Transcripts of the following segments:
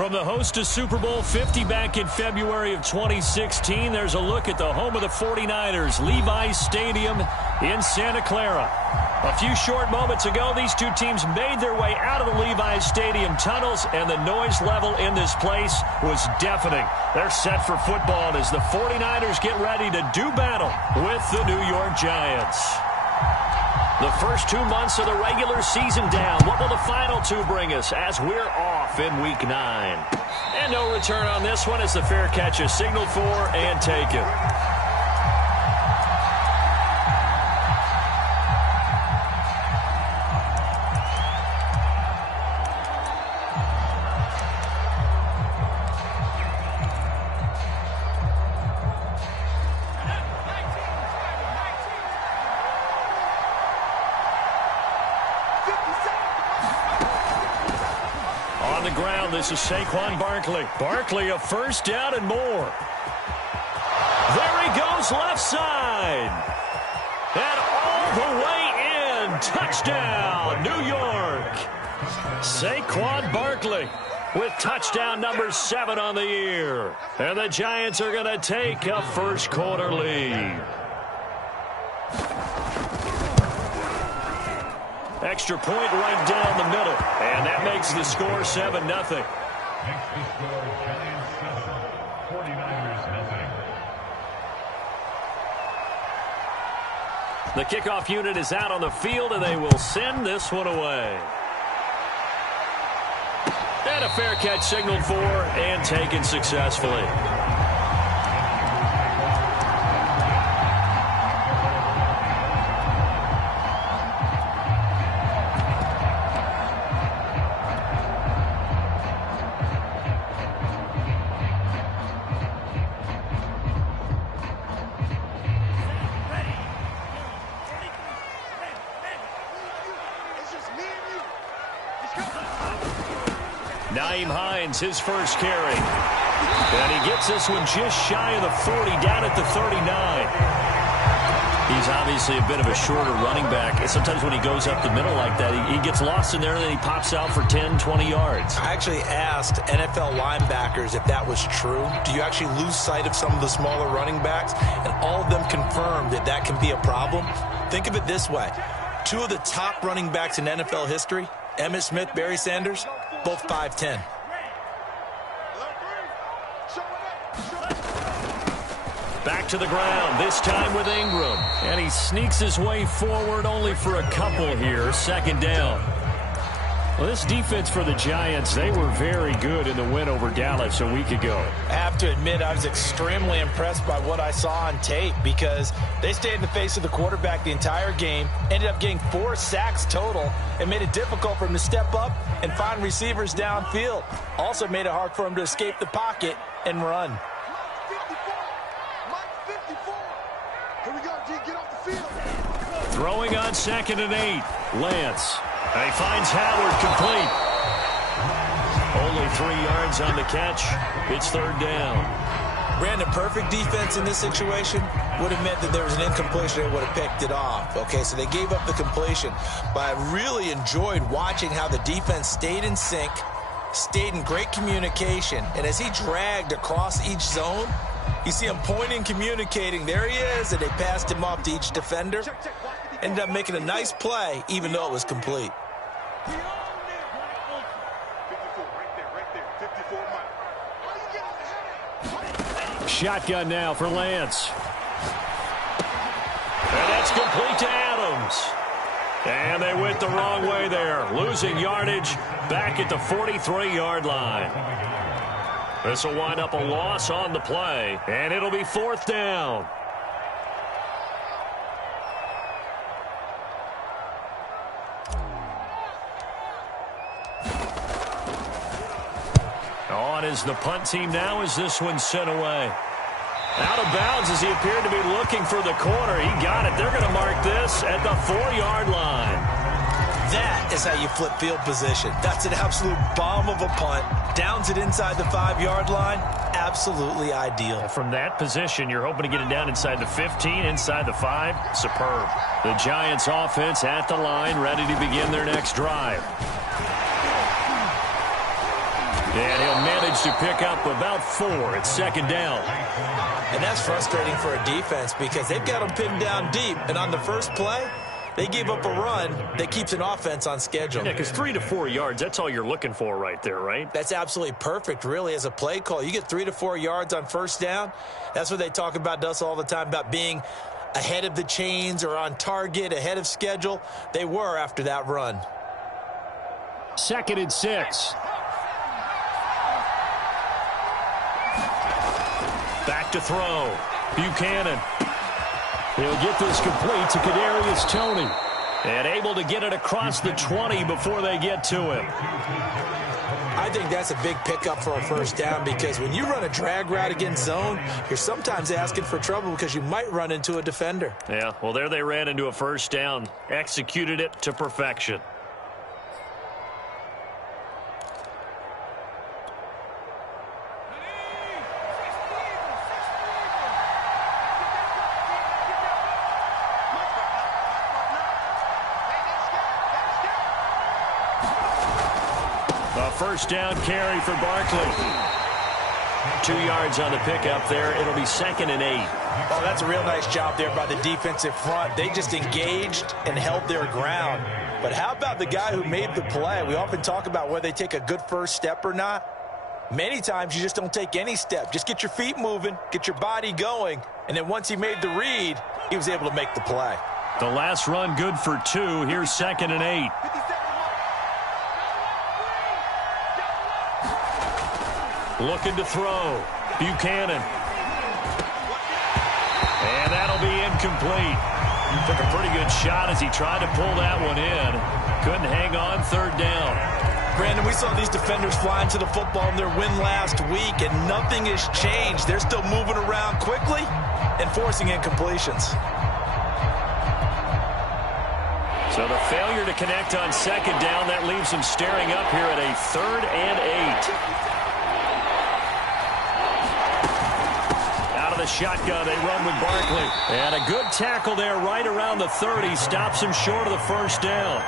From the host to Super Bowl 50 back in February of 2016, there's a look at the home of the 49ers, Levi's Stadium in Santa Clara. A few short moments ago, these two teams made their way out of the Levi's Stadium tunnels, and the noise level in this place was deafening. They're set for football as the 49ers get ready to do battle with the New York Giants. The first 2 months of the regular season down. What will the final two bring us as we're off in Week 9? And no return on this one as the fair catch is signaled for and taken. On the ground, this is Saquon Barkley. Barkley, a first down and more. There he goes, left side. And all the way in. Touchdown, New York. Saquon Barkley with touchdown number 7 on the year. And the Giants are going to take a first quarter lead. Extra point right down the middle. And that makes the score 7-0. Next to score, Giants 7, 49ers 0. The kickoff unit is out on the field, and they will send this one away. And a fair catch signaled for and taken successfully. His first carry. And he gets this one just shy of the 40, down at the 39. He's obviously a bit of a shorter running back. Sometimes when he goes up the middle like that, he gets lost in there and then he pops out for 10, 20 yards. I actually asked NFL linebackers if that was true. Do you actually lose sight of some of the smaller running backs? And all of them confirmed that that can be a problem. Think of it this way. 2 of the top running backs in NFL history, Emmitt Smith, Barry Sanders, both 5'10". Back to the ground, this time with Ingram. And he sneaks his way forward only for a couple here. Second down. Well, this defense for the Giants, they were very good in the win over Dallas a week ago. I have to admit, I was extremely impressed by what I saw on tape because they stayed in the face of the quarterback the entire game, ended up getting 4 sacks total, and made it difficult for him to step up and find receivers downfield. Also made it hard for him to escape the pocket and run. Throwing on 2nd and 8. Lance. And he finds Howard complete. Only 3 yards on the catch. It's 3rd down. Brandon, perfect defense in this situation would have meant that there was an incompletion. They would have picked it off. Okay, so they gave up the completion. But I really enjoyed watching how the defense stayed in sync, stayed in great communication. And as he dragged across each zone, you see him pointing, communicating. There he is, and they passed him off to each defender. Ended up making a nice play, even though it was complete. Shotgun now for Lance. And that's complete to Adams. And they went the wrong way there. Losing yardage back at the 43-yard line. This will wind up a loss on the play, and it'll be 4th down. On is the punt team now as this one's sent away. Out of bounds as he appeared to be looking for the corner. He got it. They're going to mark this at the 4-yard line. That is how you flip field position. That's an absolute bomb of a punt. Downs it inside the 5-yard line. Absolutely ideal. From that position, you're hoping to get it down inside the 15, inside the 5. Superb. The Giants offense at the line, ready to begin their next drive. And he'll manage to pick up about 4. It's second down. And that's frustrating for a defense because they've got them pinned down deep. And on the first play, they gave up a run that keeps an offense on schedule. Yeah, because 3 to 4 yards, that's all you're looking for right there, right? That's absolutely perfect, really, as a play call. You get 3 to 4 yards on first down. That's what they talk about us all the time, about being ahead of the chains or on target, ahead of schedule. They were after that run. 2nd and 6. Back to throw. Buchanan. He'll get this complete to Kadarius Toney. And able to get it across the 20 before they get to him. I think that's a big pickup for a first down because when you run a drag route against zone, you're sometimes asking for trouble because you might run into a defender. Yeah, well, there they ran into a first down. Executed it to perfection. First down carry for Barkley. 2 yards on the pickup there. It'll be 2nd and 8. Oh, that's a real nice job there by the defensive front. They just engaged and held their ground. But how about the guy who made the play? We often talk about whether they take a good first step or not. Many times you just don't take any step. Just get your feet moving, get your body going, and then once he made the read, he was able to make the play. The last run good for 2. Here's 2nd and 8. Looking to throw. Buchanan. And that'll be incomplete. Took a pretty good shot as he tried to pull that one in. Couldn't hang on 3rd down. Brandon, we saw these defenders flying to the football in their win last week, and nothing has changed. They're still moving around quickly and forcing incompletions. So the failure to connect on 2nd down, that leaves them staring up here at a 3rd and 8. The shotgun, they run with Barkley. And a good tackle there right around the 30. Stops him short of the first down.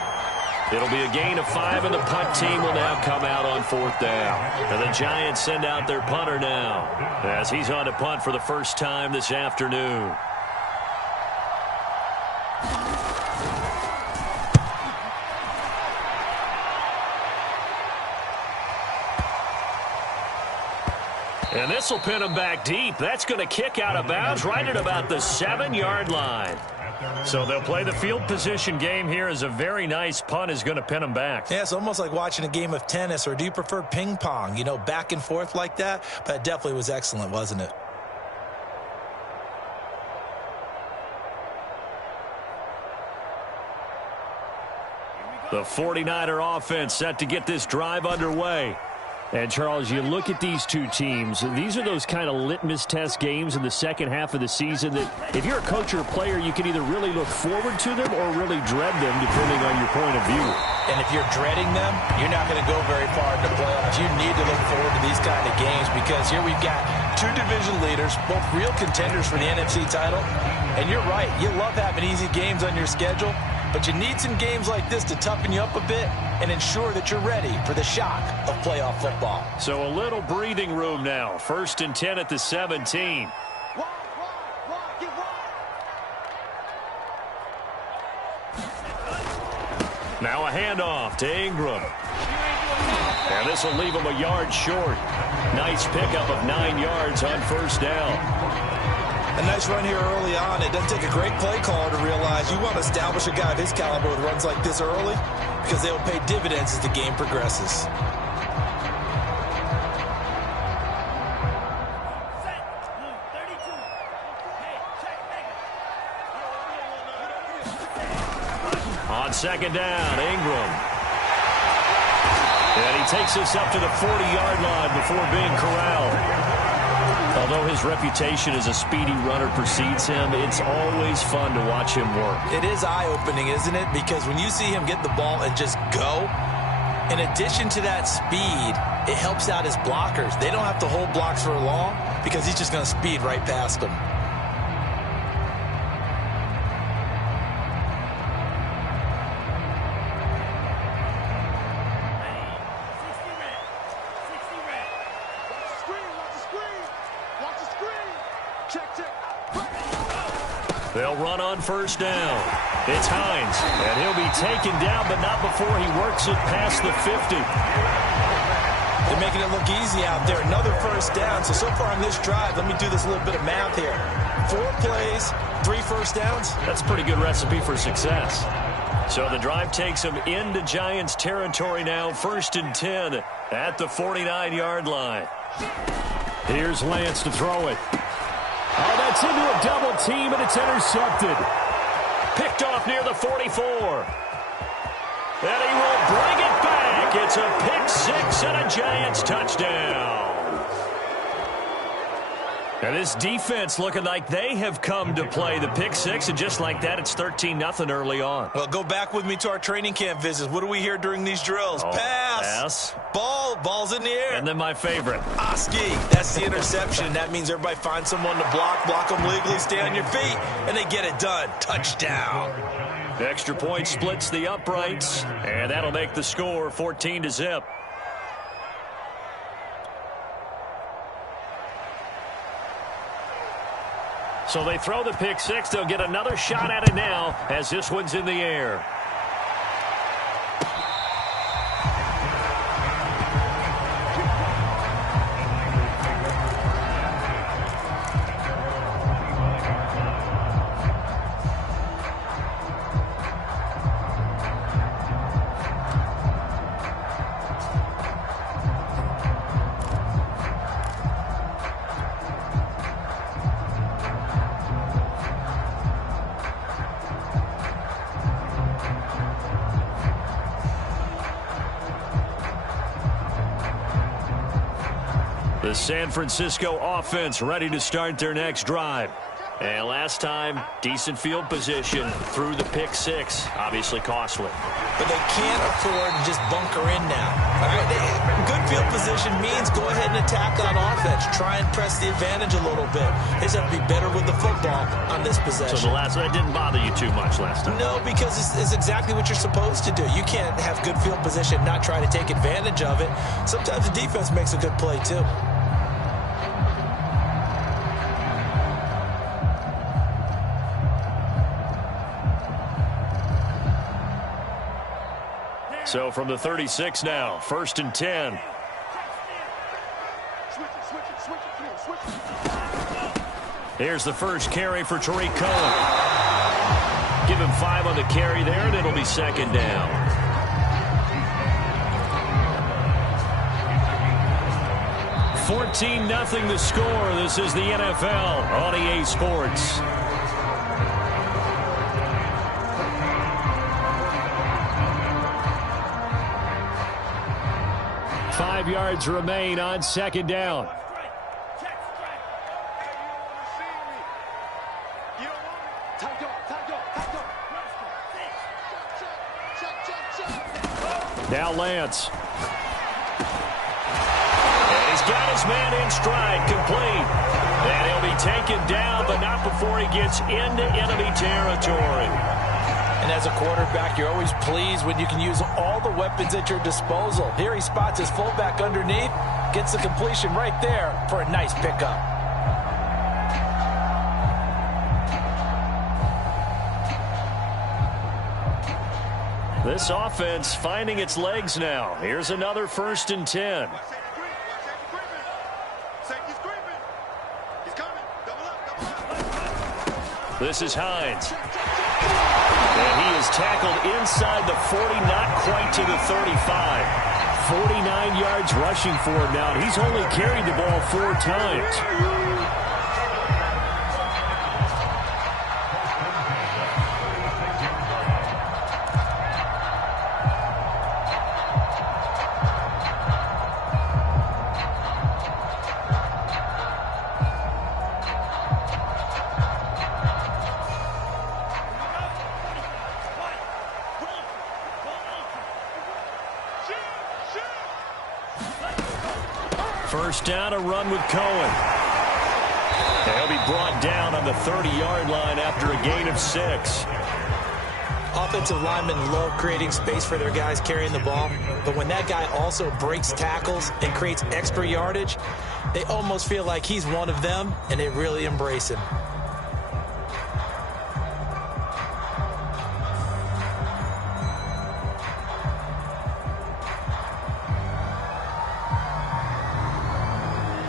It'll be a gain of 5, and the punt team will now come out on 4th down. And the Giants send out their punter now as he's on to punt for the first time this afternoon. And this will pin him back deep. That's going to kick out of bounds right at about the 7-yard line. So they'll play the field position game here as a very nice punt is going to pin him back. Yeah, it's almost like watching a game of tennis, or do you prefer ping pong? You know, back and forth like that? But it definitely was excellent, wasn't it? The 49er offense set to get this drive underway. And, Charles, you look at these two teams, these are those kind of litmus test games in the second half of the season that if you're a coach or a player, you can either really look forward to them or really dread them, depending on your point of view. And if you're dreading them, you're not going to go very far in the playoffs. You need to look forward to these kind of games because here we've got 2 division leaders, both real contenders for the NFC title. And you're right, you love having easy games on your schedule, but you need some games like this to toughen you up a bit and ensure that you're ready for the shock of playoff football. So a little breathing room now. 1st and 10 at the 17. Now a handoff to Ingram. And this will leave him a yard short. Nice pickup of 9 yards on 1st down. A nice run here early on. It doesn't take a great play caller to realize you want to establish a guy of his caliber with runs like this early because they will pay dividends as the game progresses. On 2nd down, Ingram. And he takes us up to the 40-yard line before being corralled. Although his reputation as a speedy runner precedes him, it's always fun to watch him work. It is eye-opening, isn't it? Because when you see him get the ball and just go, in addition to that speed, it helps out his blockers. They don't have to hold blocks for long because he's just going to speed right past them. They'll run on first down. It's Hines, and he'll be taken down, but not before he works it past the 50. They're making it look easy out there. Another first down. So far on this drive, let me do this little bit of math here. 4 plays, 3 first downs. That's a pretty good recipe for success. So the drive takes them into Giants territory now. 1st and 10 at the 49-yard line. Here's Lance to throw it. Oh, that's into a double team, and it's intercepted. Picked off near the 44. And he will bring it back. It's a pick 6 and a Giants touchdown. And this defense looking like they have come to play. The pick 6, and just like that, it's 13-0 early on. Well, go back with me to our training camp visits. What do we hear during these drills? Pass. Ball's in the air. And then my favorite. Oski. That's the interception. That means everybody finds someone to block them legally, stay on your feet, and they get it done. Touchdown. Extra point splits the uprights, and that'll make the score 14-0. So they throw the pick 6. They'll get another shot at it now as this one's in the air. The San Francisco offense ready to start their next drive. And last time, decent field position through the pick 6. Obviously costly. But they can't afford to just bunker in now. All right? Good field position means go ahead and attack on offense. Try and press the advantage a little bit. They just have to be better with the football on this possession. So that didn't bother you too much last time? No, because it's exactly what you're supposed to do. You can't have good field position, not try to take advantage of it. Sometimes the defense makes a good play too. So from the 36 now, 1st and 10. Here's the first carry for Tariq Cohen. Give him 5 on the carry there, and it'll be 2nd down. $14-0 the score. This is the NFL on EA Sports. Five yards remain on 2nd down. Now Lance. And he's got his man in stride, complete. And he'll be taken down, but not before he gets into enemy territory. And as a quarterback, you're always pleased when you can use all the weapons at your disposal. Here he spots his fullback underneath, gets the completion right there for a nice pickup. This offense finding its legs now. Here's another 1st and 10. This is Hines. And he is tackled inside the 40, not quite to the 35. 49 yards rushing for him now. He's only carried the ball 4 times. First down, a run with Cohen. And he'll be brought down on the 30-yard line after a gain of 6. Offensive linemen love creating space for their guys carrying the ball, but when that guy also breaks tackles and creates extra yardage, they almost feel like he's one of them, and they really embrace him.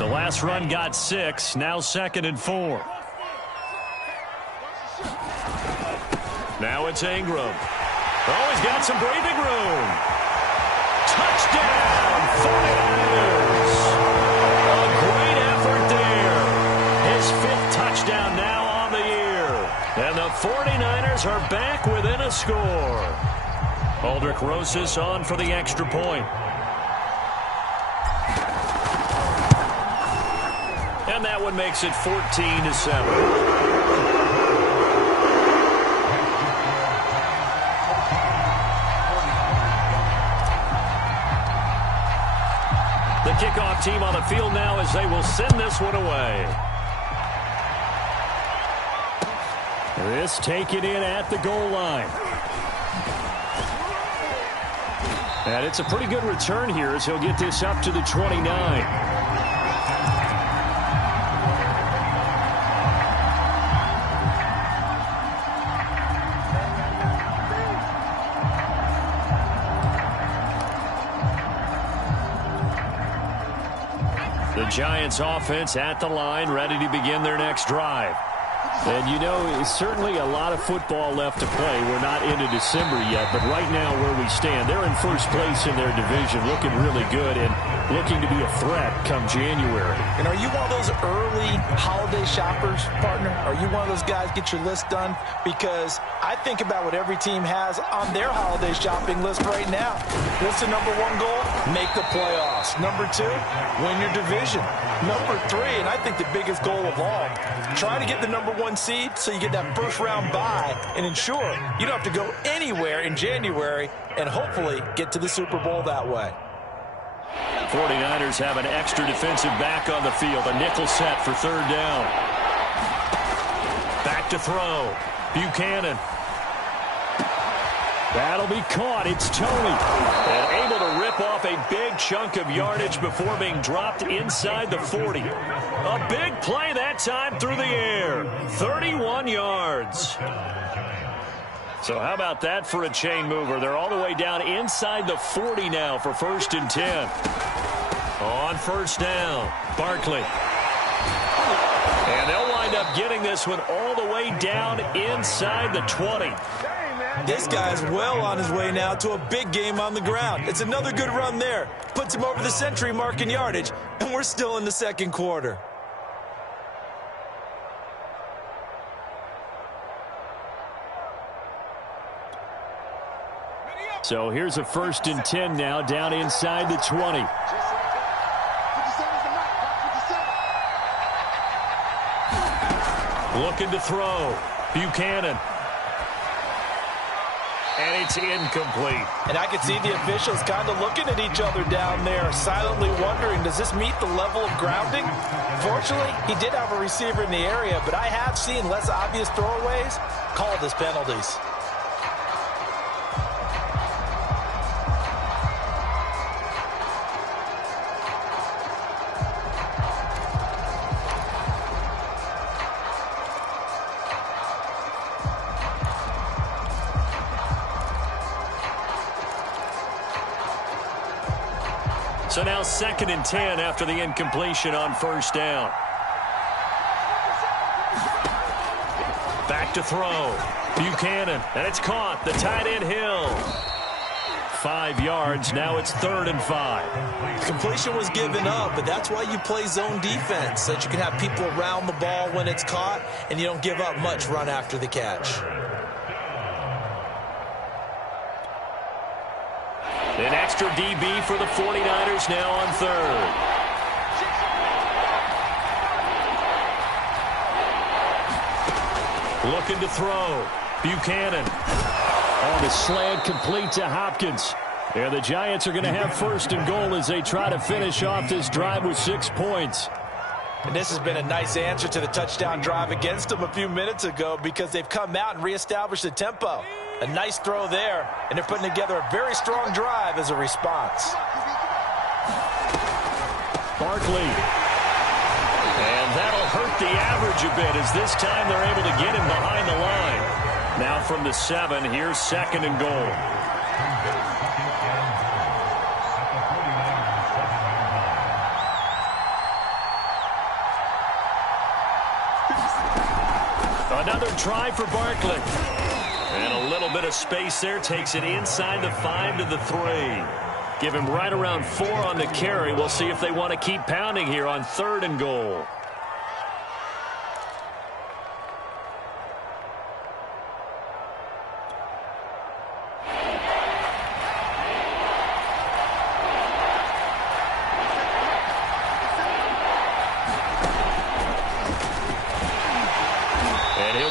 The last run got 6. Now 2nd and 4. Now it's Ingram. Oh, he's got some breathing room. Touchdown, 49ers. A great effort there. His 5th touchdown now on the year. And the 49ers are back within a score. Aldrich Rosas on for the extra point. And that one makes it 14-7. The kickoff team on the field now as they will send this one away. This taken in at the goal line. And it's a pretty good return here as he'll get this up to the 29. The Giants offense at the line, ready to begin their next drive. And, you know, it's certainly a lot of football left to play. We're not into December yet, but right now where we stand, they're in first place in their division, looking really good and looking to be a threat come January. And are you one of those early holiday shoppers, partner? Are you one of those guys get your list done? Because I think about what every team has on their holiday shopping list right now. What's the number 1 goal? Make the playoffs. Number 2, win your division. Number 3, and I think the biggest goal of all, try to get the number 1 seed so you get that first round bye and ensure you don't have to go anywhere in January and hopefully get to the Super Bowl that way. 49ers have an extra defensive back on the field. A nickel set for 3rd down. Back to throw. Buchanan. That'll be caught. It's Tony. And able to rip off a big chunk of yardage before being dropped inside the 40. A big play that time through the air. 31 yards. So how about that for a chain mover? They're all the way down inside the 40 now for 1st and 10. On 1st down, Barkley. And they'll wind up getting this one all the way down inside the 20. This guy's well on his way now to a big game on the ground. It's another good run there. Puts him over the century mark in yardage, and we're still in the 2nd quarter. So here's a 1st and 10 now down inside the 20. Looking to throw. Buchanan. And it's incomplete. And I can see the officials kind of looking at each other down there, silently wondering, does this meet the level of grounding? Fortunately, he did have a receiver in the area, but I have seen less obvious throwaways called as penalties. So now 2nd and 10 after the incompletion on 1st down. Back to throw. Buchanan, and it's caught. The tight end Hill. 5 yards. Now it's 3rd and 5. Completion was given up, but that's why you play zone defense, so that you can have people around the ball when it's caught, and you don't give up much run after the catch. An extra DB for the 49ers now on 3rd. Looking to throw. Buchanan. On the slant, complete to Hopkins. And the Giants are going to have 1st and goal as they try to finish off this drive with 6 points. And this has been a nice answer to the touchdown drive against them a few minutes ago because they've come out and reestablished the tempo. A nice throw there, and they're putting together a very strong drive as a response. Barkley. And that'll hurt the average a bit as this time they're able to get him behind the line. Now from the 7, here's 2nd and goal. Another try for Barkley. And a little bit of space there takes it inside the 5 to the 3. Give him right around 4 on the carry. We'll see if they want to keep pounding here on 3rd and goal.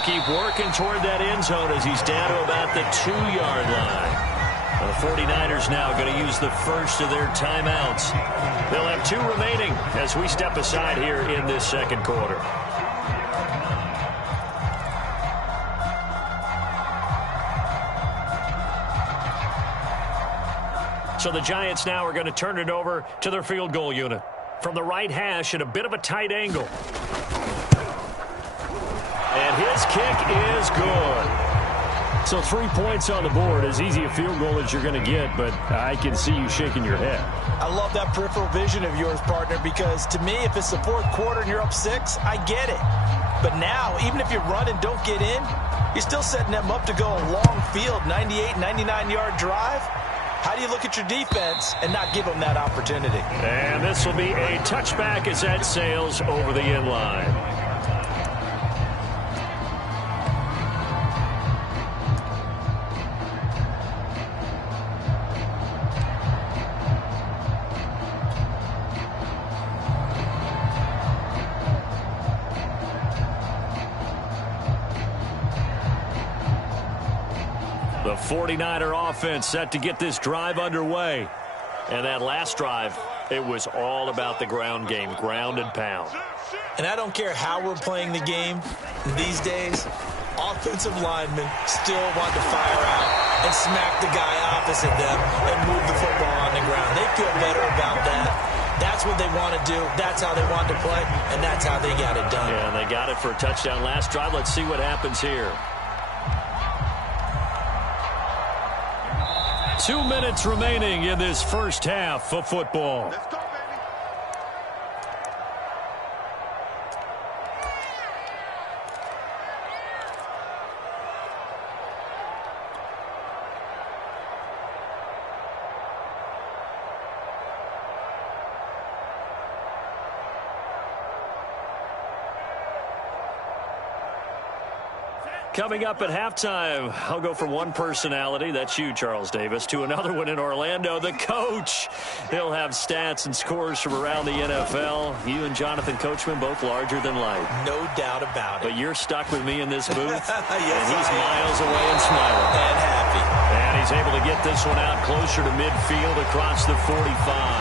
Keep working toward that end zone as he's down to about the 2-yard line. The 49ers now going to use the first of their timeouts. They'll have 2 remaining as we step aside here in this second quarter. So the Giants now are going to turn it over to their field goal unit. From the right hash at a bit of a tight angle. And his kick is good. So 3 points on the board, as easy a field goal as you're going to get, but I can see you shaking your head. I love that peripheral vision of yours, partner, because to me, if it's the 4th quarter and you're up 6, I get it. But now, even if you run and don't get in, you're still setting them up to go a long field, 98, 99-yard drive. How do you look at your defense and not give them that opportunity? And this will be a touchback as that sails over the end line. The 49er offense set to get this drive underway. And that last drive, it was all about the ground game, ground and pound. And I don't care how we're playing the game these days, offensive linemen still want to fire out and smack the guy opposite them and move the football on the ground. They feel better about that. That's what they want to do. That's how they want to play, and that's how they got it done. Yeah, and they got it for a touchdown last drive. Let's see what happens here. 2 minutes remaining in this first half of football. Let's go, baby. Coming up at halftime, I'll go from one personality, that's you, Charles Davis, to another one in Orlando, the coach. He'll have stats and scores from around the NFL. You and Jonathan Coachman, both larger than life. No doubt about it. But you're stuck with me in this booth, Yes, and he's miles away and smiling. And happy. And he's able to get this one out closer to midfield across the 45.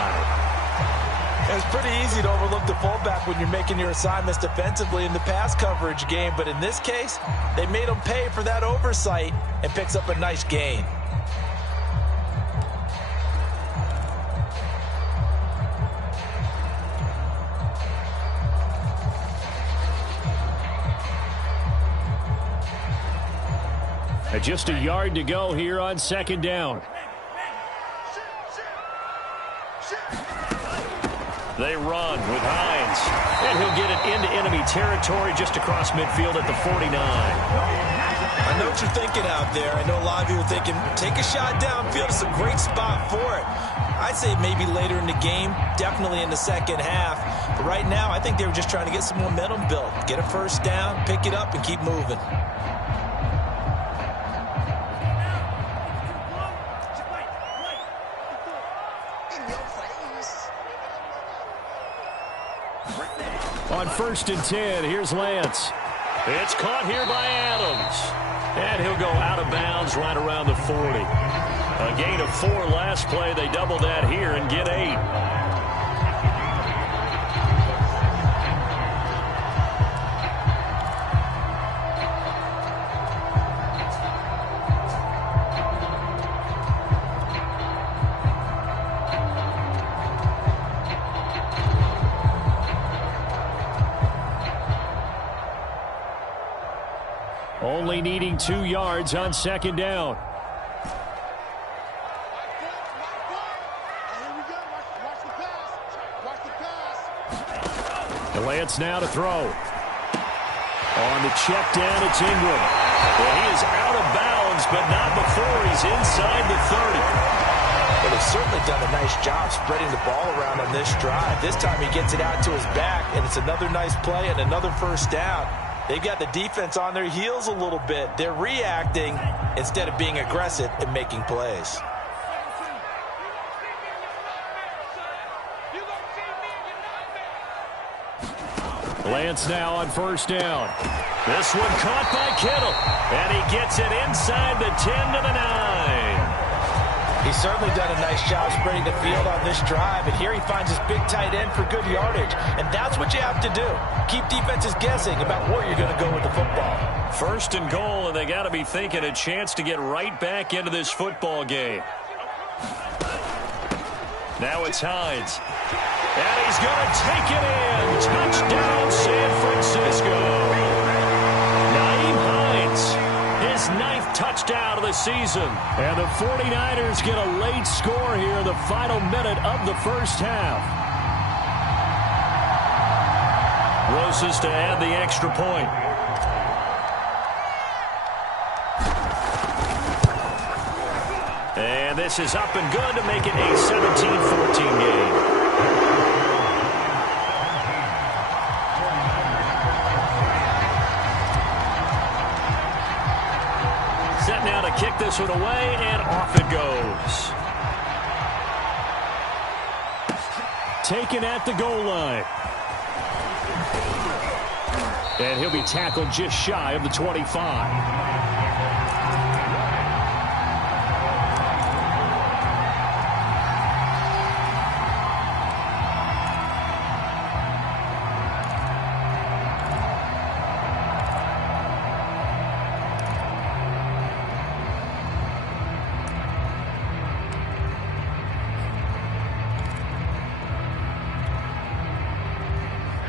It's pretty easy to overlook the fullback when you're making your assignments defensively in the pass coverage game. But in this case, they made him pay for that oversight and picks up a nice gain. Just a yard to go here on second down. They run with Hines, and he'll get it into enemy territory just across midfield at the 49. I know what you're thinking out there. I know a lot of you are thinking, take a shot downfield. It's a great spot for it. I'd say maybe later in the game, definitely in the second half. But right now, I think they were just trying to get some momentum built. Get a first down, pick it up, and keep moving. On 1st and 10, here's Lance. It's caught here by Adams. And he'll go out of bounds right around the 40. A gain of 4 last play. They double that here and get 8. Only needing 2 yards on second down. Lance now to throw. On the check down, it's Ingram. Well, he is out of bounds, but not before he's inside the 30. Well, they've certainly done a nice job spreading the ball around on this drive. This time he gets it out to his back, and it's another nice play and another first down. They've got the defense on their heels a little bit. They're reacting instead of being aggressive and making plays. Lance now on first down. This one caught by Kittle, and he gets it inside the 10 to the 9. He's certainly done a nice job spreading the field on this drive, and here he finds his big tight end for good yardage, and that's what you have to do. Keep defenses guessing about where you're going to go with the football. First and goal, and they got to be thinking a chance to get right back into this football game. Now it's Hines. And he's going to take it in. Touchdown, San Francisco. Nyheim Hines, his 9th touchdown of the season. And the 49ers get a late score here in the final minute of the first half. Roses to add the extra point. And this is up and good to make it a 17-14 game. Set now to kick this one away, and off it goes. Taken at the goal line. And he'll be tackled just shy of the 25.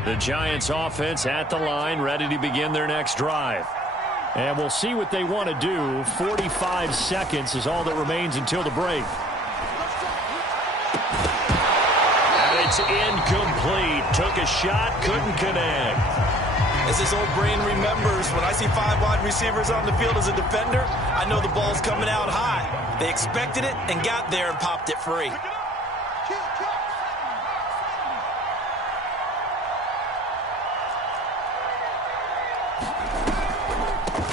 The Giants offense at the line, ready to begin their next drive. And we'll see what they want to do. 45 seconds is all that remains until the break. And it's incomplete. Took a shot, couldn't connect. As this old brain remembers, when I see 5 wide receivers on the field as a defender, I know the ball's coming out high. They expected it and got there and popped it free.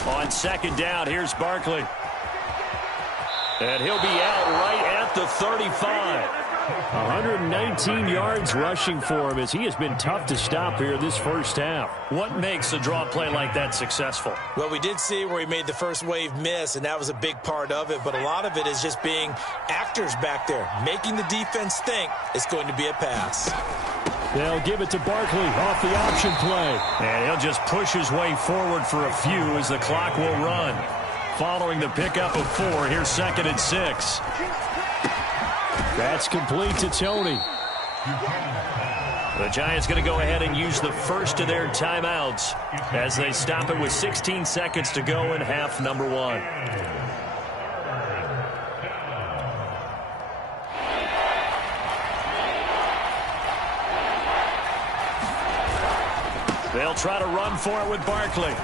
On second down, here's Barkley. And he'll be out right at the 35. 119 yards rushing for him as he has been tough to stop here this first half. What makes a draw play like that successful? Well, we did see where he made the first wave miss, and that was a big part of it. But a lot of it is just being actors back there, making the defense think it's going to be a pass. They'll give it to Barkley off the option play. And he'll just push his way forward for a few as the clock will run. Following the pickup of 4, here's 2nd and 6. That's complete to Tony. The Giants going to go ahead and use the first of their timeouts as they stop it with 16 seconds to go in half number 1. They'll try to run for it with Barkley.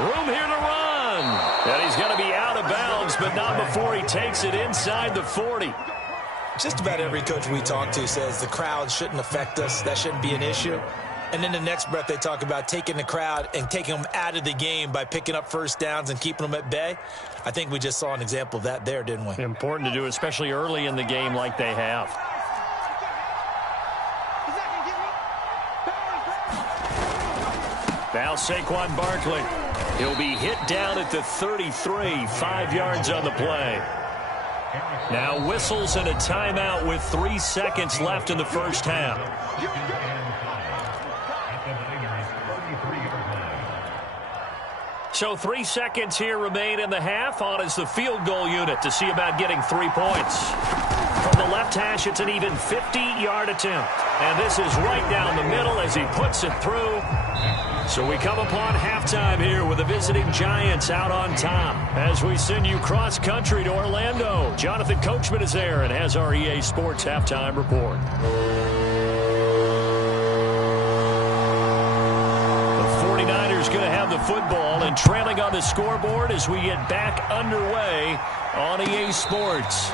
Room here to run. And he's going to be out of bounds, but not before he takes it inside the 40. Just about every coach we talk to says the crowd shouldn't affect us. That shouldn't be an issue. And then the next breath they talk about taking the crowd and taking them out of the game by picking up first downs and keeping them at bay. I think we just saw an example of that there, didn't we? Important to do, especially early in the game like they have. Now Saquon Barkley. He'll be hit down at the 33, 5 yards on the play. Now whistles and a timeout with 3 seconds left in the first half. So 3 seconds here remain in the half. On is the field goal unit to see about getting 3 points. From the left hash, it's an even 50-yard attempt. And this is right down the middle as he puts it through. So we come upon halftime here with the visiting Giants out on top. As we send you cross-country to Orlando, Jonathan Coachman is there and has our EA Sports halftime report. The 49ers 49ers going to have the football and trailing on the scoreboard as we get back underway on EA Sports.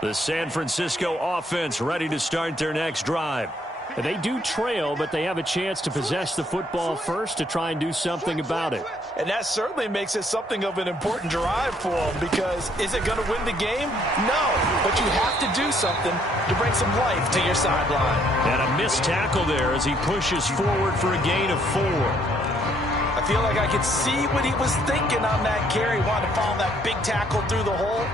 The San Francisco offense ready to start their next drive. They do trail, but they have a chance to possess the football first to try and do something about it. And that certainly makes it something of an important drive for them, because is it going to win the game? No, but you have to do something to bring some life to your sideline. And a missed tackle there as he pushes forward for a gain of 4. I feel like I could see what he was thinking on that carry. Wanted to follow that big tackle through the hole.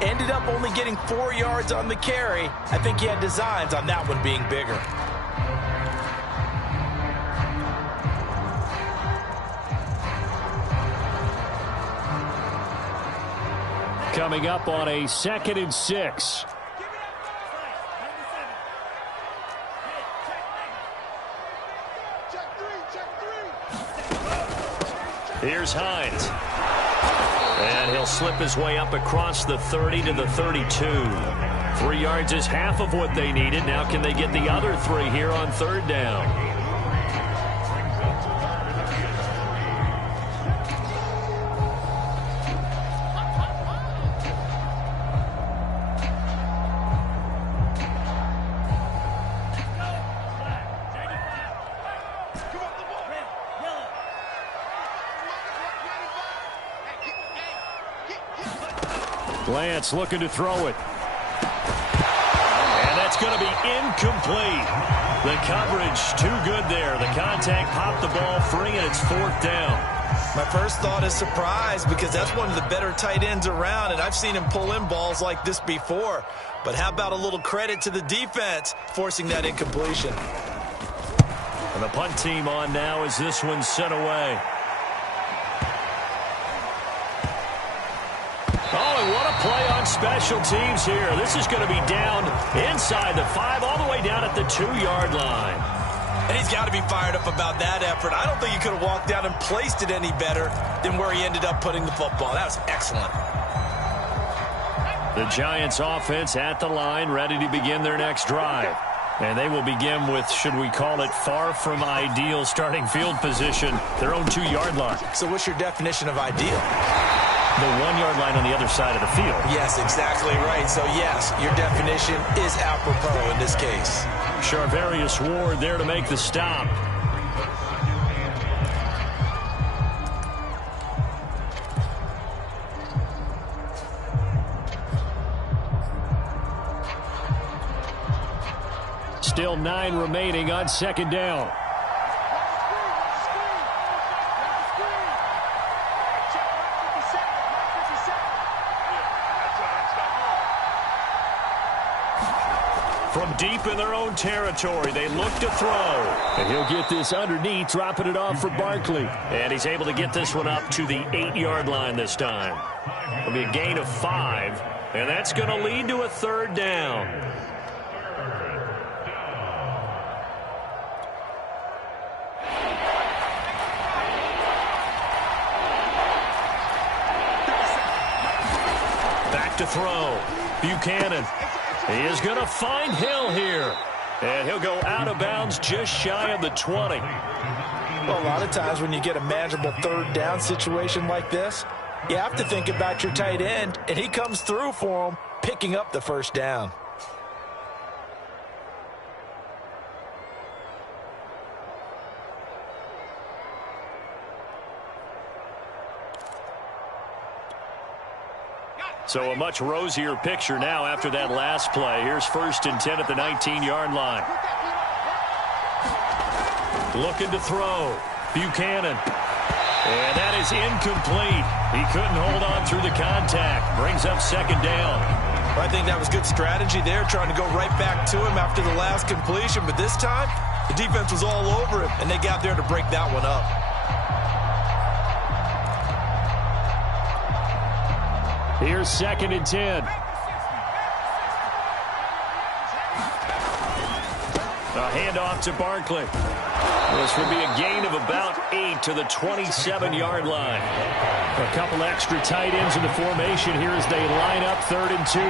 Ended up only getting 4 yards on the carry. I think he had designs on that one being bigger. Coming up on a 2nd and 6. Here's Hines. And he'll slip his way up across the 30 to the 32. 3 yards is half of what they needed. Now can they get the other 3 here on 3rd down? Lance looking to throw it. And that's going to be incomplete. The coverage too good there. The contact popped the ball free, and it's 4th down. My first thought is surprise, because that's one of the better tight ends around, and I've seen him pull in balls like this before. But how about a little credit to the defense forcing that incompletion? And the punt team on now as this one's sent away. Oh, and what a play on special teams here. This is going to be down inside the 5, all the way down at the 2-yard line. And he's got to be fired up about that effort. I don't think he could have walked down and placed it any better than where he ended up putting the football. That was excellent. The Giants offense at the line, ready to begin their next drive. And they will begin with, should we call it, far from ideal starting field position, their own 2-yard line. So what's your definition of ideal? The 1-yard line on the other side of the field. Yes, exactly right. So, yes, your definition is apropos in this case. Charvarius Ward there to make the stop. Still 9 remaining on 2nd down. From deep in their own territory, they look to throw. And he'll get this underneath, dropping it off for Barkley. And he's able to get this one up to the 8-yard line this time. It'll be a gain of 5, and that's going to lead to a 3rd down. Back to throw. Buchanan. He is going to find Hill here. And he'll go out of bounds just shy of the 20. Well, a lot of times when you get a manageable 3rd down situation like this, you have to think about your tight end, and he comes through for him, picking up the 1st down. So a much rosier picture now after that last play. Here's 1st and 10 at the 19-yard line. Looking to throw. Buchanan. And that is incomplete. He couldn't hold on through the contact. Brings up 2nd down. Well, I think that was good strategy there, trying to go right back to him after the last completion. But this time, the defense was all over him, and they got there to break that one up. Here's 2nd and 10. A handoff to Barkley. This will be a gain of about 8 to the 27-yard line. A couple extra tight ends in the formation here as they line up 3rd and 2.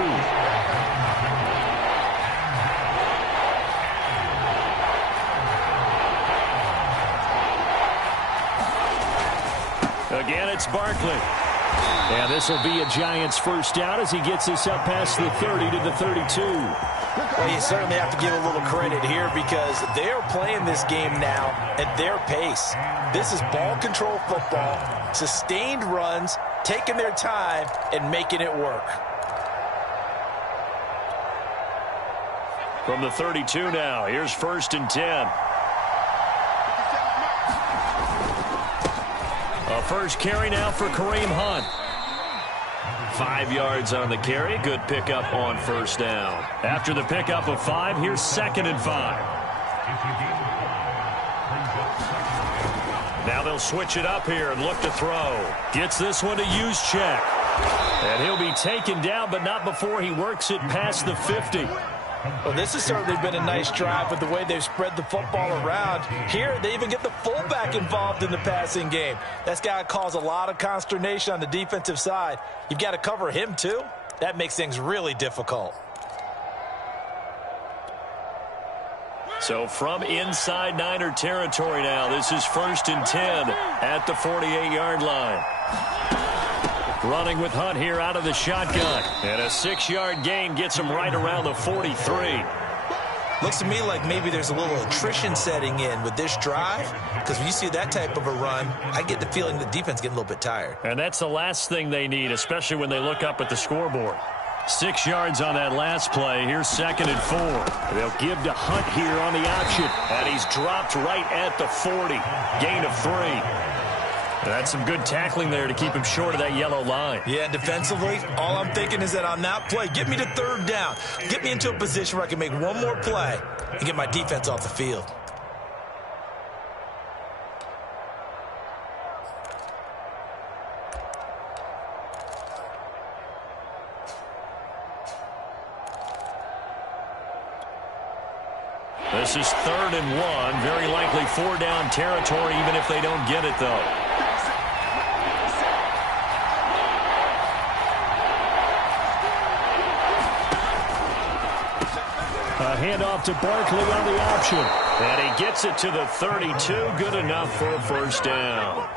Again, it's Barkley. And this will be a Giants first down as he gets this up past the 30 to the 32. Well, you certainly have to give a little credit here because they're playing this game now at their pace. This is ball control football, sustained runs, taking their time, and making it work. From the 32 now, here's 1st and 10. A first carry now for Kareem Hunt. 5 yards on the carry. Good pickup on 1st down. After the pickup of 5, here's 2nd and 5. Now they'll switch it up here and look to throw. Gets this one to Juszczyk. And he'll be taken down, but not before he works it past the 50. Well, this has certainly been a nice drive with the way they've spread the football around. Here, they even get the fullback involved in the passing game. That's got to cause a lot of consternation on the defensive side. You've got to cover him, too. That makes things really difficult. So from inside Niner territory now, this is 1st and 10 at the 48-yard line. Running with Hunt here out of the shotgun. And a 6-yard gain gets him right around the 43. Looks to me like maybe there's a little attrition setting in with this drive, because when you see that type of a run, I get the feeling the defense getting a little bit tired. And that's the last thing they need, especially when they look up at the scoreboard. 6 yards on that last play. Here's 2nd and 4. They'll give to Hunt here on the option. And he's dropped right at the 40. Gain of 3. That's some good tackling there to keep him short of that yellow line. Yeah, defensively, all I'm thinking is that on that play, get me to 3rd down. Get me into a position where I can make one more play and get my defense off the field. This is 3rd and 1. Very likely 4-down territory, even if they don't get it, though. A handoff to Barkley on the option. And he gets it to the 32. Good enough for a 1st down.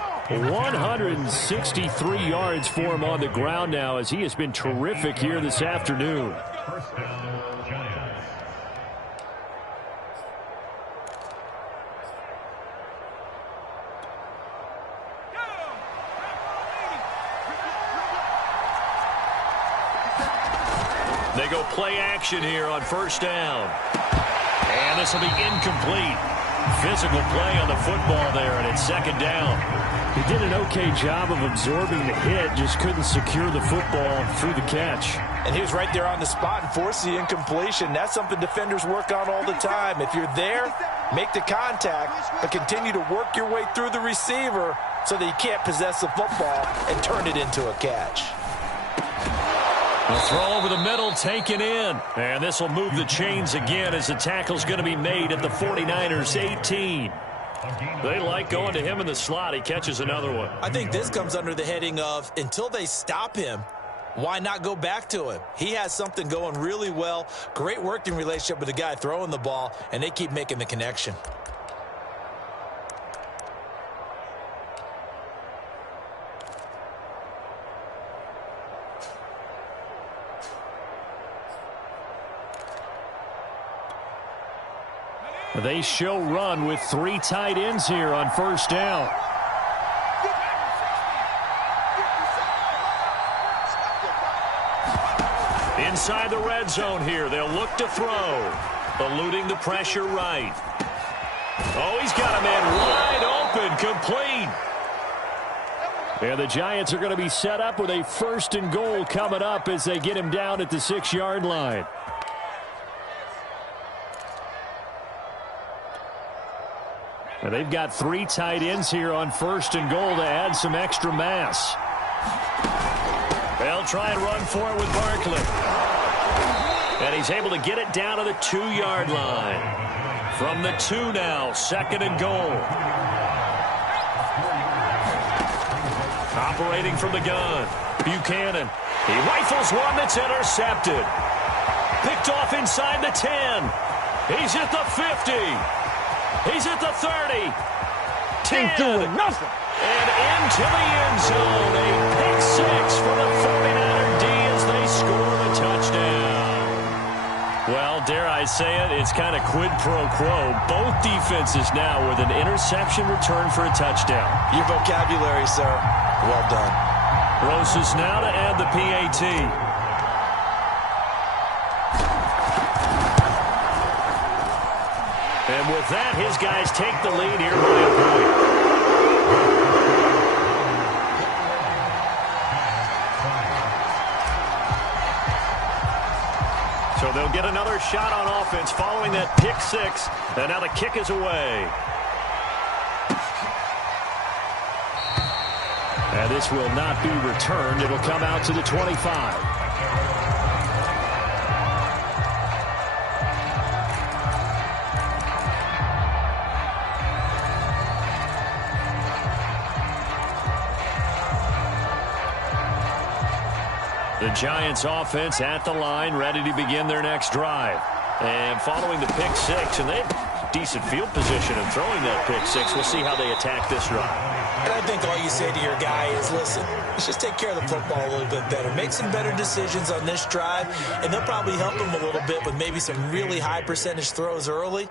163 yards for him on the ground now as he has been terrific here this afternoon. 1st down, Giants. They go play action here on 1st down. And this will be incomplete. Physical play on the football there, and it's 2nd down. He did an okay job of absorbing the hit, just couldn't secure the football through the catch. And he was right there on the spot and forced the incompletion. That's something defenders work on all the time. If you're there, make the contact, but continue to work your way through the receiver so that you can't possess the football and turn it into a catch. The throw over the middle, taken in. And this will move the chains again as the tackle's going to be made at the 49ers 18. They like going to him in the slot. He catches another one. I think this comes under the heading of until they stop him, why not go back to him? He has something going really well. Great working relationship with the guy throwing the ball, and they keep making the connection. They show run with 3 tight ends here on 1st down. Inside the red zone here, they'll look to throw. Eluding the pressure right. Oh, he's got him in wide open, complete. And the Giants are going to be set up with a 1st and goal coming up as they get him down at the 6-yard line. And they've got 3 tight ends here on 1st and goal to add some extra mass. They'll try and run for it with Barkley. And he's able to get it down to the 2-yard line. From the 2 now, 2nd and goal. Operating from the gun, Buchanan. He rifles one that's intercepted. Picked off inside the 10. He's at the 50. He's at the 30. 10. Ain't doing nothing. And into the end zone. A pick 6 for the 49er D as they score the touchdown. Well, dare I say it, it's kind of quid pro quo. Both defenses now with an interception return for a touchdown. Your vocabulary, sir. Well done. Roses now to add the PAT. And with that, his guys take the lead here by a point. So they'll get another shot on offense following that pick 6. And now the kick is away. And this will not be returned. It'll come out to the 25. The Giants offense at the line, ready to begin their next drive. And following the pick 6, and they have decent field position in throwing that pick 6. We'll see how they attack this drive. And I think all you say to your guy is, listen, let's just take care of the football a little bit better. Make some better decisions on this drive, and they'll probably help him a little bit with maybe some really high percentage throws early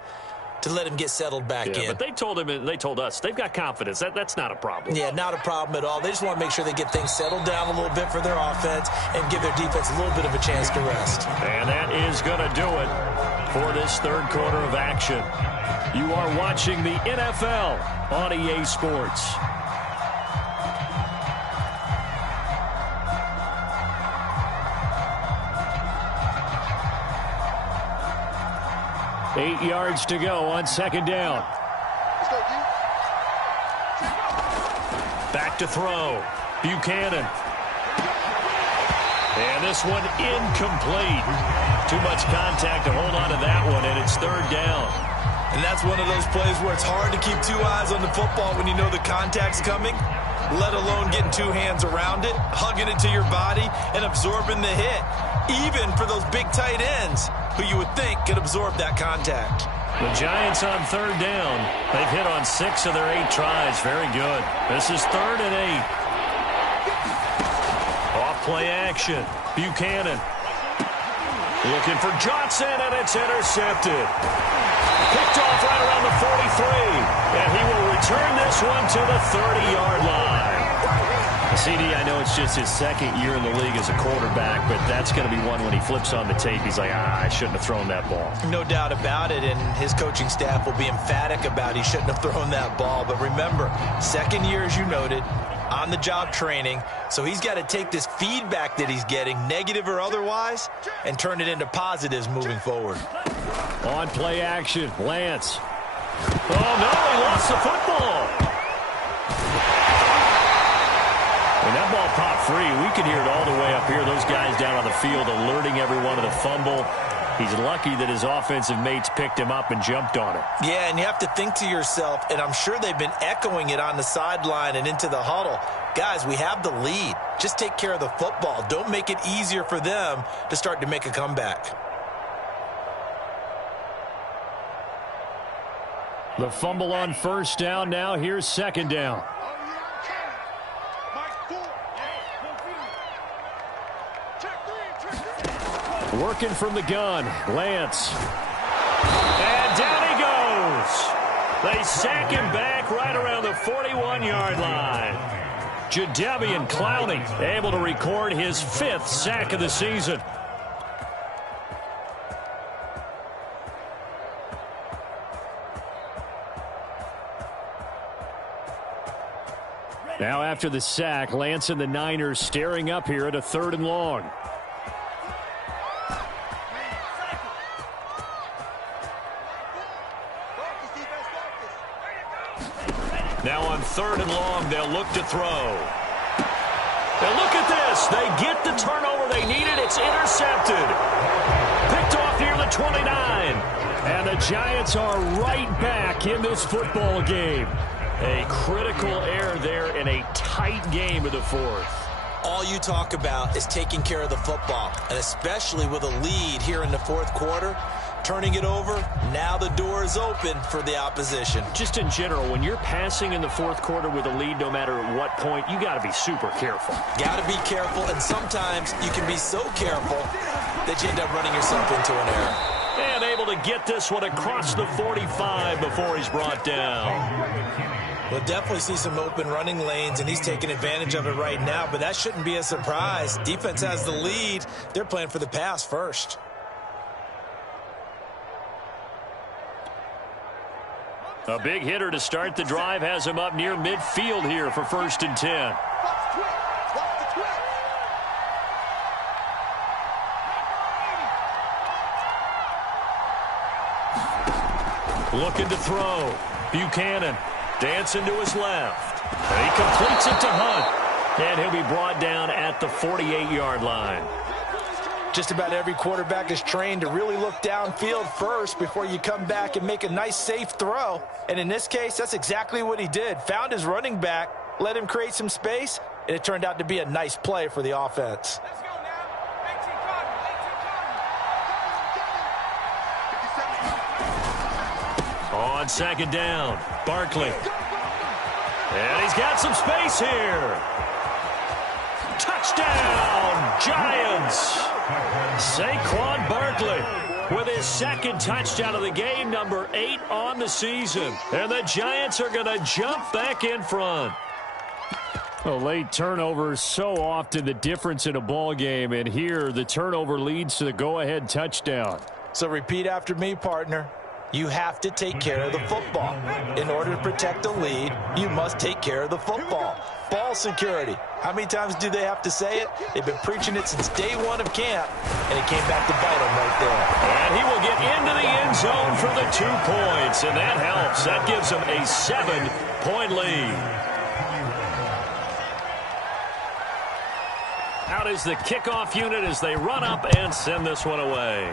to let him get settled back in. But they told him, and they told us, they've got confidence. That's not a problem. Yeah, not a problem at all. They just want to make sure they get things settled down a little bit for their offense and give their defense a little bit of a chance to rest. And that is going to do it for this third quarter of action. You are watching the NFL on EA Sports. Eight yards to go on 2nd down. Back to throw. Buchanan. And this one incomplete. Too much contact to hold on to that one, and it's 3rd down. And that's one of those plays where it's hard to keep 2 eyes on the football when you know the contact's coming, let alone getting 2 hands around it, hugging it to your body, and absorbing the hit. Even for those big tight ends who you would think could absorb that contact. The Giants on 3rd down. They've hit on 6 of their 8 tries. Very good. This is 3rd and 8. Off play action. Buchanan. Looking for Johnson, and it's intercepted. Picked off right around the 43. And he will return this one to the 30-yard line. CD, I know it's just his 2nd year in the league as a quarterback, but that's going to be one when he flips on the tape. He's like, I shouldn't have thrown that ball. No doubt about it, and his coaching staff will be emphatic about he shouldn't have thrown that ball. But remember, 2nd year, as you noted, on-the-job training, so he's got to take this feedback that he's getting, negative or otherwise, and turn it into positives moving forward. On play action, Lance. Oh, no, he lost the football. And that ball popped free. We could hear it all the way up here. Those guys down on the field alerting everyone of the fumble. He's lucky that his offensive mates picked him up and jumped on it. Yeah, and you have to think to yourself, and I'm sure they've been echoing it on the sideline and into the huddle. Guys, we have the lead. Just take care of the football. Don't make it easier for them to start to make a comeback. The fumble on 1st down. Now here's 2nd down. Working from the gun, Lance. And down he goes. They sack him back right around the 41-yard line. Jadeveon Clowney able to record his 5th sack of the season. Now after the sack, Lance and the Niners staring up here at a 3rd and long. Now on 3rd and long, they'll look to throw. Now look at this. They get the turnover they needed. It's intercepted. Picked off near the 29. And the Giants are right back in this football game. A critical error there in a tight game of the fourth. All you talk about is taking care of the football, and especially with a lead here in the fourth quarter, turning it over, now the door is open for the opposition. Just in general, when you're passing in the fourth quarter with a lead, no matter at what point, you got to be super careful. Got to be careful, and sometimes you can be so careful that you end up running yourself into an error. And able to get this one across the 45 before he's brought down. We'll definitely see some open running lanes, and he's taking advantage of it right now, but that shouldn't be a surprise. Defense has the lead. They're playing for the pass first. A big hitter to start the drive has him up near midfield here for 1st and 10. Looking to throw. Buchanan dancing to his left. And he completes it to Hunt. And he'll be brought down at the 48-yard line. Just about every quarterback is trained to really look downfield first before you come back and make a nice, safe throw. And in this case, that's exactly what he did. Found his running back, let him create some space, and it turned out to be a nice play for the offense. On 2nd down, Barkley. And he's got some space here. Touchdown, Giants! Saquon Barkley with his 2nd touchdown of the game, number 8 on the season. And the Giants are going to jump back in front. A late turnover is so often the difference in a ball game, and here the turnover leads to the go-ahead touchdown. So repeat after me, partner. You have to take care of the football. In order to protect a lead, you must take care of the football. Ball security. How many times do they have to say it? They've been preaching it since day one of camp, and it came back to bite them right there. And he will get into the end zone for the 2 points, and that helps. That gives them a 7-point lead. Out is the kickoff unit as they run up and send this one away.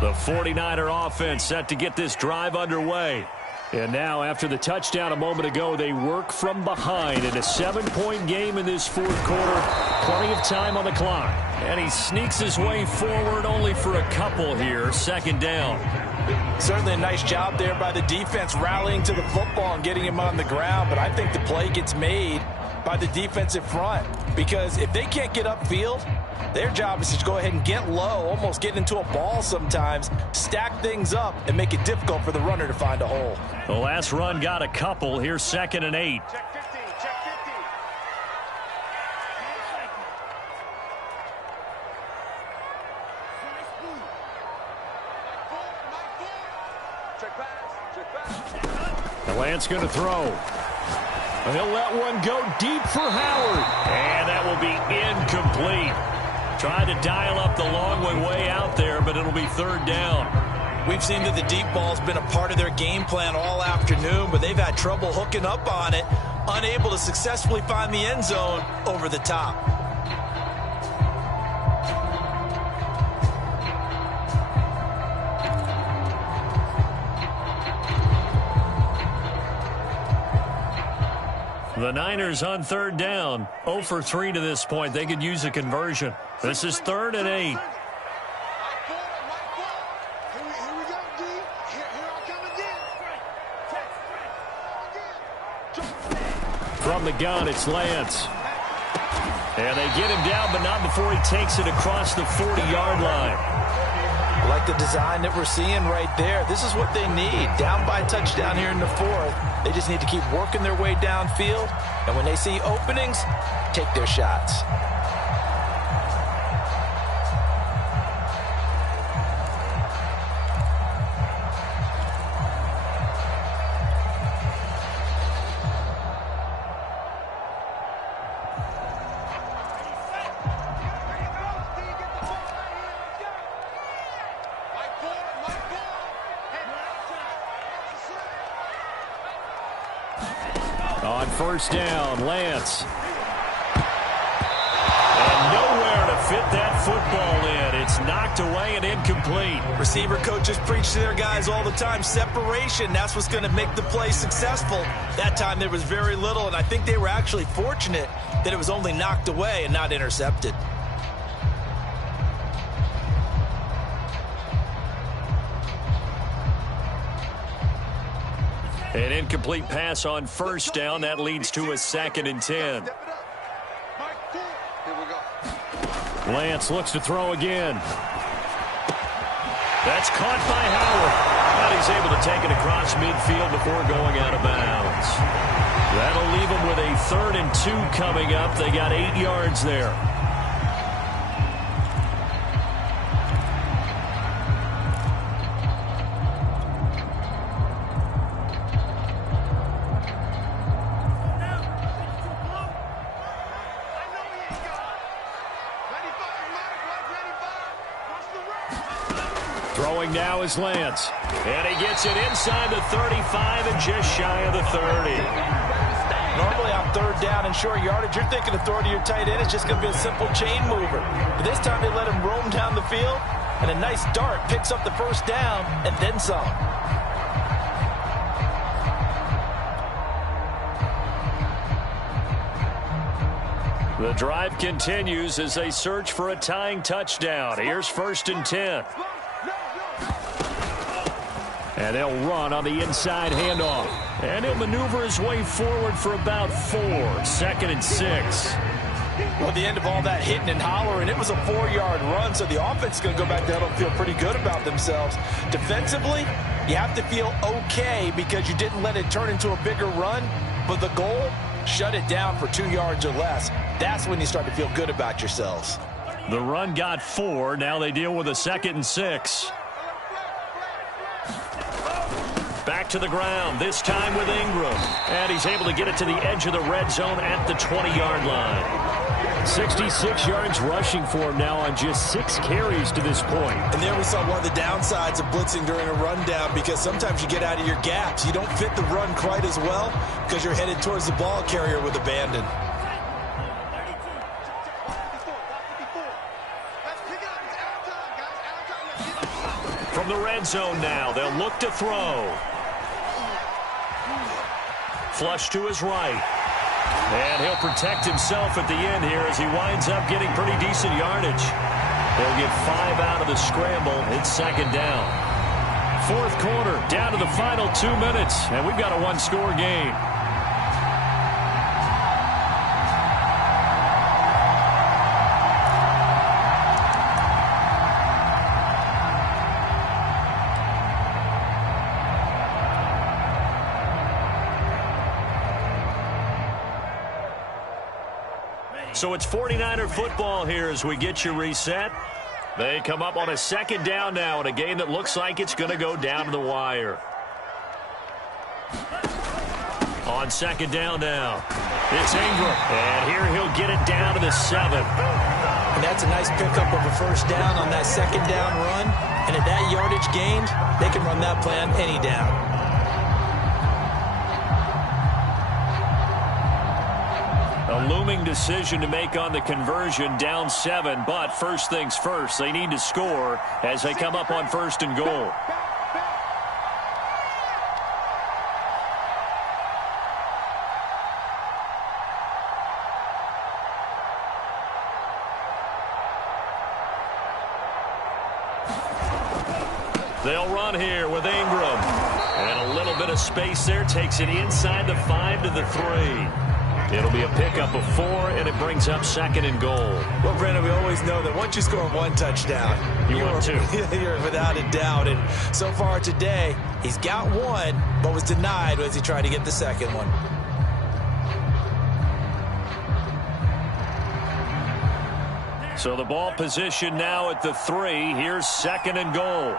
The 49er offense set to get this drive underway. And now, after the touchdown a moment ago, they work from behind in a 7-point game in this fourth quarter. Plenty of time on the clock. And he sneaks his way forward only for a couple here. 2nd down. Certainly a nice job there by the defense rallying to the football and getting him on the ground. But I think the play gets made by the defensive front. Because if they can't get upfield, their job is to go ahead and get low, almost get into a ball sometimes, stack things up, and make it difficult for the runner to find a hole. The last run got a couple. Here's 2nd and 8. Lance going to throw. He'll let one go deep for Howard. And that will be incomplete. Trying to dial up the long way out there, but it'll be 3rd down. We've seen that the deep ball's been a part of their game plan all afternoon, but they've had trouble hooking up on it, unable to successfully find the end zone over the top. The Niners on 3rd down. 0 for 3 to this point. They could use a conversion. This is 3rd and 8. From the gun, it's Lance. And they get him down, but not before he takes it across the 40-yard line. I like the design that we're seeing right there. This is what they need. Down by a touchdown here in the fourth. They just need to keep working their way downfield. And when they see openings, take their shots. On first down, Lance. And nowhere to fit that football in. It's knocked away and incomplete. Receiver coaches preach to their guys all the time. Separation, that's what's going to make the play successful. That time there was very little, and I think they were actually fortunate that it was only knocked away and not intercepted. An incomplete pass on first down. That leads to a 2nd and 10. Lance looks to throw again. That's caught by Howard. But he's able to take it across midfield before going out of bounds. That'll leave him with a 3rd and 2 coming up. They got 8 yards there. Throwing now is Lance. And he gets it inside the 35 and just shy of the 30. Normally on 3rd down and short yardage, you're thinking of throwing to your tight end. It's just going to be a simple chain mover. But this time they let him roam down the field, and a nice dart picks up the first down and then some. The drive continues as they search for a tying touchdown. Here's 1st and 10. And they'll run on the inside handoff. And he'll maneuver his way forward for about 4. 2nd and 6. Well, the end of all that hitting and hollering, it was a 4-yard run, so the offense is going to go back there and feel pretty good about themselves. Defensively, you have to feel okay because you didn't let it turn into a bigger run, but the goal, shut it down for 2 yards or less. That's when you start to feel good about yourselves. The run got 4. Now they deal with a 2nd and 6. Back to the ground, this time with Ingram. And he's able to get it to the edge of the red zone at the 20-yard line. 66 yards rushing for him now on just 6 carries to this point. And there we saw one of the downsides of blitzing during a rundown, because sometimes you get out of your gaps. You don't fit the run quite as well because you're headed towards the ball carrier with abandon. From the red zone now, they'll look to throw. Flush to his right. And he'll protect himself at the end here as he winds up getting pretty decent yardage. They'll get 5 out of the scramble. It's 2nd down. 4th quarter, down to the final 2 minutes, and we've got a 1-score game. So it's 49er football here as we get you reset. They come up on a 2nd down now in a game that looks like it's going to go down to the wire. On 2nd down now, it's Ingram. And here he'll get it down to the 7. And that's a nice pickup of a 1st down on that 2nd down run. And at that yardage gained, they can run that play on any down. A looming decision to make on the conversion, down 7, but first things first, they need to score as they come up on 1st and goal. They'll run here with Ingram. And a little bit of space there, takes it inside the 5 to the 3. It'll be a pickup of 4, and it brings up 2nd and goal. Well, Brandon, we always know that once you score 1 touchdown, want 2. You're without a doubt. And so far today, he's got 1, but was denied as he tried to get the 2nd one. So the ball position now at the 3. Here's 2nd and goal.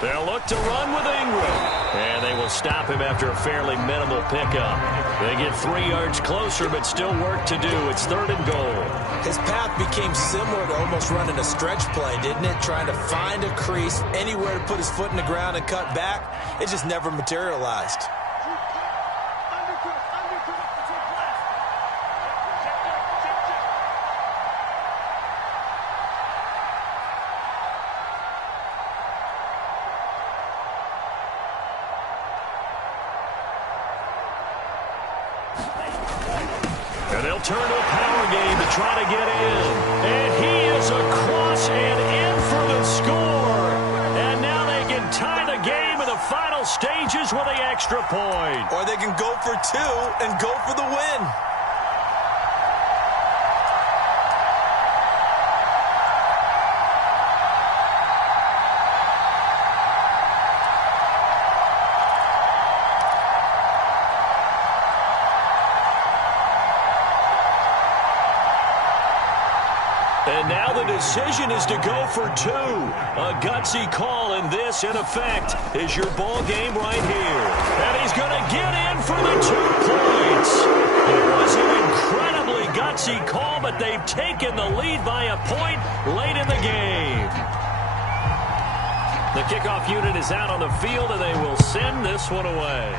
They'll look to run with Ingram. And they will stop him after a fairly minimal pickup. They get 3 yards closer, but still work to do. It's 3rd and goal. His path became similar to almost running a stretch play, didn't it? Trying to find a crease, anywhere to put his foot in the ground and cut back. It just never materialized. And they'll turn to a power game to try to get in. And he is across and in for the score. And now they can tie the game in the final stages with the extra point. Or they can go for 2 and go for the win. And now the decision is to go for 2. A gutsy call, and this, in effect, is your ball game right here. And he's going to get in for the 2 points. It was an incredibly gutsy call, but they've taken the lead by a point late in the game. The kickoff unit is out on the field, and they will send this one away.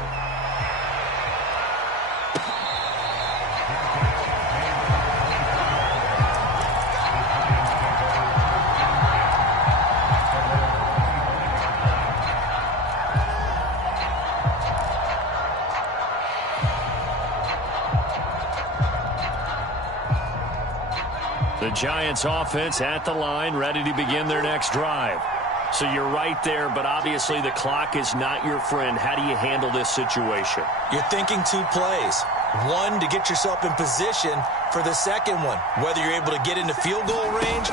The Giants offense at the line, ready to begin their next drive. So you're right there, but obviously the clock is not your friend. How do you handle this situation? You're thinking 2 plays. 1 to get yourself in position for the second one, whether you're able to get into field goal range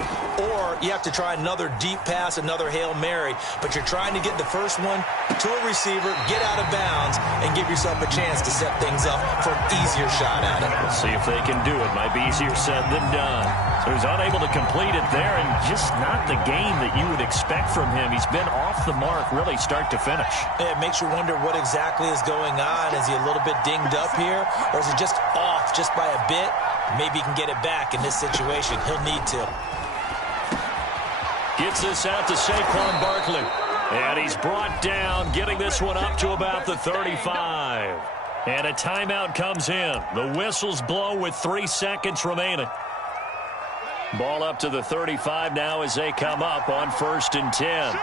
or you have to try another deep pass, another Hail Mary, but you're trying to get the first one to a receiver, get out of bounds, and give yourself a chance to set things up for an easier shot at it. We'll see if they can do it. Might be easier said than done. So he's unable to complete it there, and just not the game that you would expect from him. He's been off the mark really start to finish. It makes you wonder what exactly is going on. Is he a little bit dinged up here, or is he just off just by a bit? Maybe he can get it back in this situation. He'll need to. Gets this out to Saquon Barkley. And he's brought down, getting this one up to about the 35. And a timeout comes in. The whistles blow with 3 seconds remaining. Ball up to the 35 now as they come up on 1st and 10.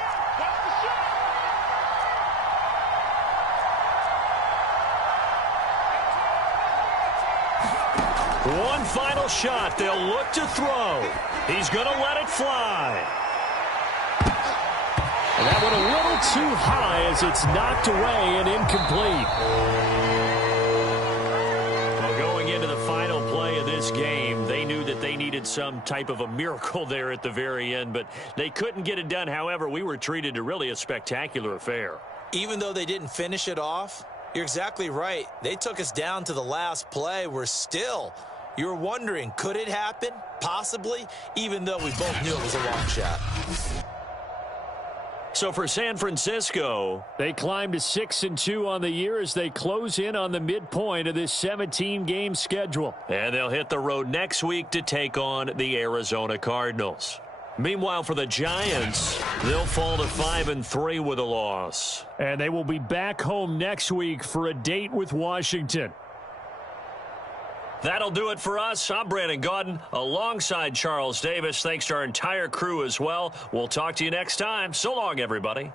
One final shot. They'll look to throw. He's going to let it fly. And that one a little too high as it's knocked away and incomplete. Well, going into the final play of this game, they knew that they needed some type of a miracle there at the very end, but they couldn't get it done. However, we were treated to really a spectacular affair. Even though they didn't finish it off, you're exactly right. They took us down to the last play. We're still, you were wondering, could it happen? Possibly, even though we both knew it was a long shot. So for San Francisco, they climb to 6-2 on the year as they close in on the midpoint of this 17-game schedule. And they'll hit the road next week to take on the Arizona Cardinals. Meanwhile, for the Giants, they'll fall to 5-3 with a loss. And they will be back home next week for a date with Washington. That'll do it for us. I'm Brandon Gaudin alongside Charles Davis. Thanks to our entire crew as well. We'll talk to you next time. So long, everybody.